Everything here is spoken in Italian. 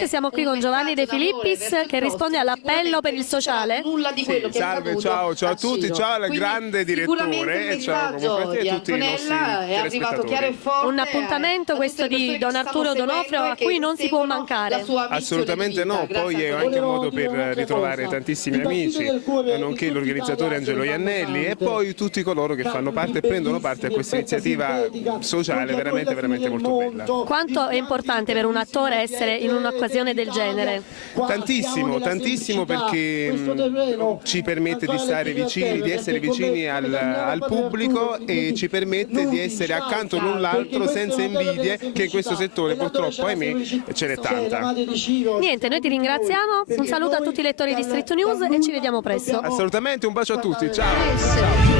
Net, siamo qui con Giovanni De Filippis che risponde all'appello per il sociale. Sì, salve, ciao a tutti, ciao al grande direttore e ciao come fate a tutti i nostri telespettatori. Un appuntamento questo di Don Arturo D'Onofrio a cui non si può mancare. Assolutamente no, poi è anche un modo per ritrovare tantissimi amici, nonché l'organizzatore Angelo Iannelli e poi tutti coloro che fanno parte e prendono parte a questa iniziativa sociale veramente molto bella. Quanto è importante per un attore essere in un'occasione del genere? Tantissimo perché ci permette di stare vicini, di essere vicini al pubblico e ci permette di essere accanto l'un l'altro senza invidie, che in questo settore purtroppo, ahimè, ce n'è tanta. Niente, noi ti ringraziamo, un saluto a tutti i lettori di Street News e ci vediamo presto. Assolutamente, un bacio a tutti, ciao!